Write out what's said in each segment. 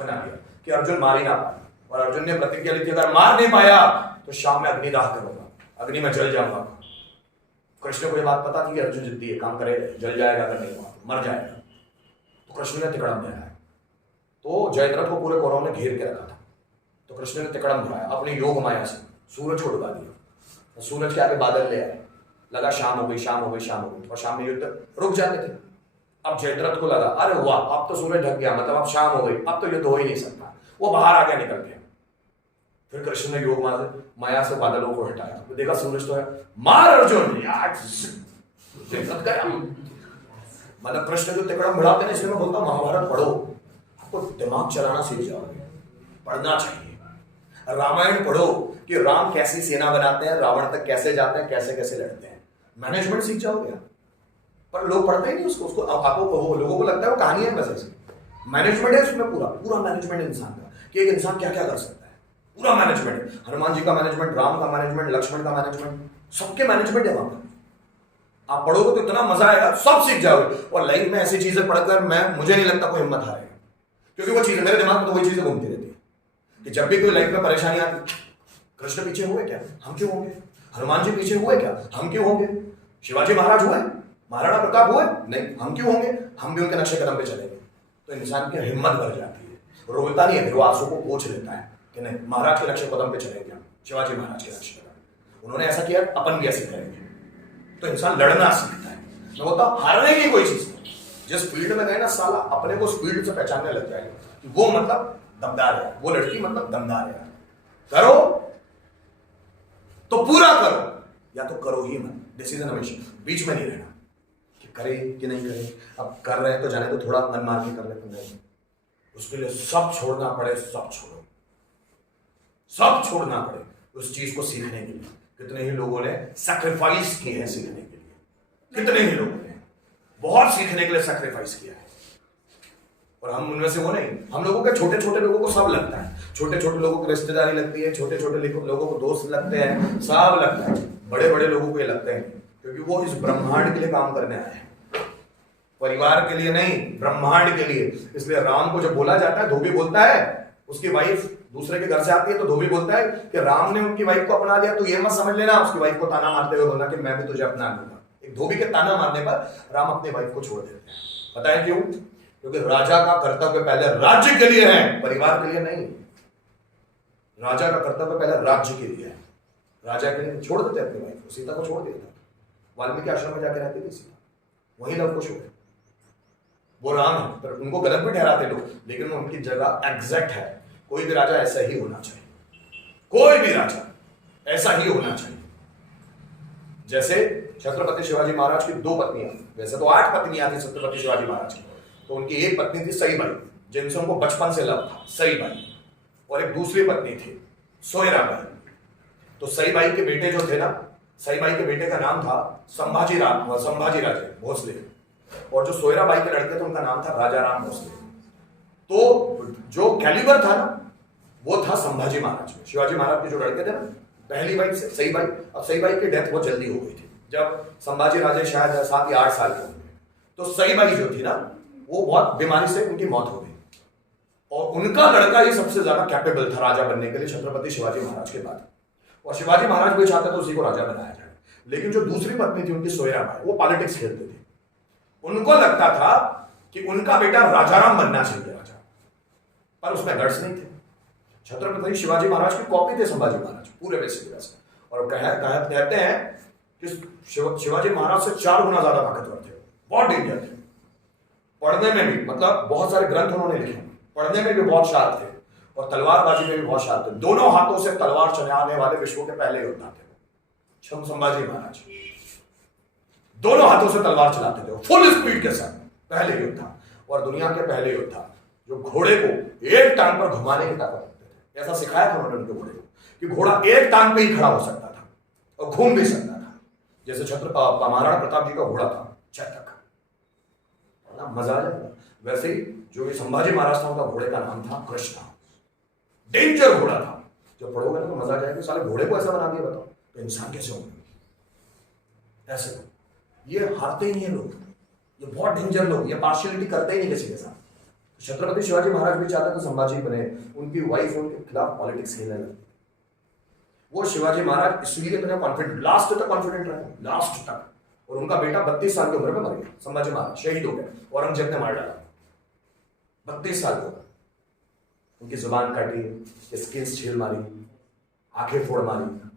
बना दिया कि अर्जुन मार ही ना पाए, और अर्जुन ने प्रतिज्ञा ली थी अगर मार नहीं पाया तो शाम में अग्निदाह करूंगा, अग्नि में जल जाऊंगा। कृष्ण को यह बात पता थी कि अर्जुन जिद्दी है, काम करे, जल जाएगा, अगर नहीं हुआ मर जाएगा। तो कृष्ण ने तिकड़म भराया। तो जयद्रथ को पूरे कौरवों ने घेर के रखा था, तो कृष्ण ने तिकड़म भराया अपनी योग माया से, सूरज को डुबा दिया। तो सूरज के आगे बादल ले आए, लगा शाम हो गई, शाम हो गई, शाम हो गई, और शाम में युद्ध रुक जाते थे। अब जयद्रथ को लगा अरे वाह, अब तो सूरज ढक गया, मतलब अब शाम हो गई, अब तो युद्ध हो ही नहीं सकता। वो बाहर आ गया निकल के। फिर कृष्ण ने योग माया से बादलों को हटाया, तो देखा सूरज तो है, मार अर्जुन, जयद्रथ गया। मतलब कृष्ण जो तिकड़म भिड़ाते हैं, इसलिए मैं बोलता हूं महाभारत पढ़ो, आपको दिमाग चलाना सीख जाओगे, पढ़ना चाहिए। रामायण पढ़ो कि राम कैसी सेना बनाते हैं, रावण तक कैसे जाते हैं, कैसे कैसे लड़ते हैं, मैनेजमेंट सीख जाओगे। पर लोग पढ़ते ही नहीं उसको आपको लोगों को लगता है वो कहानी है, वैसे मैनेजमेंट है उसमें, पूरा पूरा मैनेजमेंट इंसान का, कि एक इंसान क्या क्या कर सकता है, पूरा मैनेजमेंट। हनुमान जी का मैनेजमेंट, राम का मैनेजमेंट, लक्ष्मण का मैनेजमेंट, सबके मैनेजमेंट है वहां पर। आप पढ़ोगे तो इतना मजा आएगा, सब सीख जाओगे। और लाइफ में ऐसी चीजें पढ़कर मुझे नहीं लगता कोई हिम्मत हारेगा, क्योंकि वो चीजें मेरे दिमाग में तो वही चीजें घूमती रहती है कि जब भी कोई लाइफ में परेशानी आती, कृष्ण पीछे हुए क्या, हम क्यों होंगे? हनुमान जी पीछे हुए क्या, हम क्यों होंगे? शिवाजी महाराज हुए, महाराणा प्रताप हुए, नहीं, हम क्यों होंगे? हम भी उनके नक्शे कदम पे चलेंगे। तो इंसान की हिम्मत बढ़ जाती है, रोता नहीं है, फिर वो आंसू को पोंछ लेता है कि नहीं, महाराज के नक्शे कदम पे चलेंगे हम, शिवाजी महाराज के नक्शे कदम, उन्होंने ऐसा किया, अपन भी ऐसे करेंगे। तो इंसान लड़ना सीखता है। मैं बोलता हूं हारने की कोई चीज नहीं, जिस फील्ड में गए ना, साला अपने को स्पीड से पहचानने लग जाएगा कि वो मतलब दमदार है, वो लड़की मतलब दमदार है। करो तो पूरा करो, या तो करो ही मत। डिसीजन हमेशा बीच में नहीं रहना कि करे कि नहीं करे। अब कर रहे हैं तो जाने तो थोड़ा मन मार के कर लेते, नहीं, उसके लिए सब छोड़ना पड़े, सब छोड़ो, सब छोड़ना पड़े उस चीज को सीखने के लिए। कितने ही लोगों ने सैक्रिफाइस किए हैं सीखने के लिए, कितने ही लोगों ने बहुत सीखने के लिए सैक्रिफाइस किया है, और हम उनमें से वो नहीं। हम लोगों के छोटे छोटे लोगों को सब लगता है, छोटे छोटे लोगों को रिश्तेदारी लगती है, छोटे छोटे लोगों को दोस्त लगते हैं, सब लगता है। बड़े बड़े लोगों को ये लगते हैं, क्योंकि वो इस ब्रह्मांड के लिए काम करने आए हैं, परिवार के लिए नहीं, ब्रह्मांड के लिए। इसलिए राम को जब बोला जाता है, धोबी बोलता है, उसकी वाइफ दूसरे के घर से आती है तो धोबी बोलता है कि राम ने उनकी वाइफ को अपना लिया, तो ये मत समझ लेना उसकी वाइफ को ताना मारते हुए बोलना कि मैं भी तुझे अपना लूंगा। एक धोबी के ताना मारने पर राम अपनी वाइफ को छोड़ देते हैं। पता है क्यों? क्योंकि राजा का कर्तव्य पहले राज्य के लिए है, परिवार के लिए नहीं। राजा का कर्तव्य पहले राज्य के लिए है, राजा के लिए छोड़ देते अपनी वाइफ को। सीता को छोड़ दिया था, वाल्मीकि आश्रम में जाकर रहती थी सीता, वही लव कुश हो गए। वो राम है, पर उनको गलत भी ठहराते लोग, लेकिन उनकी जगह एग्जैक्ट है। कोई भी राजा ऐसा ही होना चाहिए, कोई भी राजा ऐसा ही होना चाहिए। जैसे छत्रपति शिवाजी महाराज की 2 पत्नियां, वैसे तो 8 पत्नियां थी छत्रपति शिवाजी महाराज की, तो उनकी एक पत्नी थी सईबाई, जिनसे उनको बचपन से लव था, सईबाई, और एक दूसरी पत्नी थी सोयराबाई। तो सईबाई के बेटे जो थे ना, सईबाई के बेटे का नाम था संभाजी राजे भोसले, और जो सोयराबाई के लड़के थे उनका नाम था राजा राम भोसले। तो जो कैलिबर था ना, वो था संभाजी महाराज में। शिवाजी महाराज के जो लड़के थे ना, पहली वाइफ से सईबाई, अब सईबाई की डेथ बहुत जल्दी हो गई थी, जब संभाजी राजे शायद 7 या 8 साल के होंगे। तो सईबाई जो थी ना, वो बहुत बीमारी से उनकी मौत हो गई, और उनका लड़का ही सबसे ज्यादा कैपेबल था राजा बनने के लिए छत्रपति शिवाजी महाराज के बाद। और शिवाजी महाराज भी चाहते तो उसी को राजा बनाया जाए, लेकिन जो दूसरी पत्नी थी उनकी सोयराबाई, वो पॉलिटिक्स खेलते थे। उनको लगता था कि उनका बेटा राजाराम बनना चाहिए राजा, पर उसमें गट्स नहीं थे। छत्रपति शिवाजी महाराज की कॉपी थे संभाजी महाराज पूरे बेसिक से, और कहते हैं कि शिवाजी महाराज से 4 गुना ज्यादा ताकतवर थे, बहुत डेंजर थे। पढ़ने में भी, मतलब बहुत सारे ग्रंथ उन्होंने लिखे, पढ़ने में भी बहुत शार्प थे, और तलवारबाजी में भी बहुत शार्प थे। दोनों हाथों से तलवार चलाने वाले विश्व के पहले योद्धा थे संभाजी महाराज, दोनों हाथों से तलवार चलाते थे फुल स्पीड के साथ, पहले योद्धा, और दुनिया के पहले योद्धा जो घोड़े को एक टांग पर घुमाने की ताकत रखते थे। ऐसा सिखाया था उन्होंने उनके घोड़े को कि घोड़ा एक टांग पे ही खड़ा हो सकता था और घूम भी सकता था, जैसे महाराणा प्रताप जी का घोड़ा था चैतक। मजा आ जाएगा। वैसे ही जो ये संभाजी महाराज था, उनका घोड़े का नाम था कृष्णा, डेंजर घोड़ा था। जब पढ़ोगे ना तो मजा आ जाएगा, साले घोड़े को ऐसा बना दिया, बताओ तो इंसान कैसे होंगे ऐसे लोग। ये हारते ही नहीं है लोग, ये बहुत डेंजर लोग, ये पार्शियलिटी करते ही नहीं किसी के साथ। छत्रपति शिवाजी महाराज भी चाहते तो संभाजी बने, उनकी वाइफ उनके खिलाफ पॉलिटिक्स खेलने लगी। वो शिवाजी महाराज इसलिए इतने कॉन्फिडेंट, लास्ट तक कॉन्फिडेंट रहे, लास्ट तक। और उनका बेटा 32 साल की उम्र में मर गया, संभाजी महाराज शहीद हो गए, औरंगजेब ने मार डाला 32 साल को। उनकी जुबान काटी, स्किन्स छील मारी, आंखें फोड़ मारी।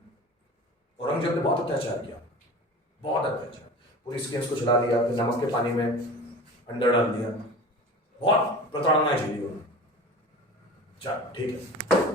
औरंगजेब ने बहुत अत्याचार किया, बहुत अत्याचार। पूरी स्किन्स को छिला दिया, फिर नमक के पानी में अंदर डाल दिया, बहुत प्रताड़नाएं झेली उन्होंने। चल ठीक है।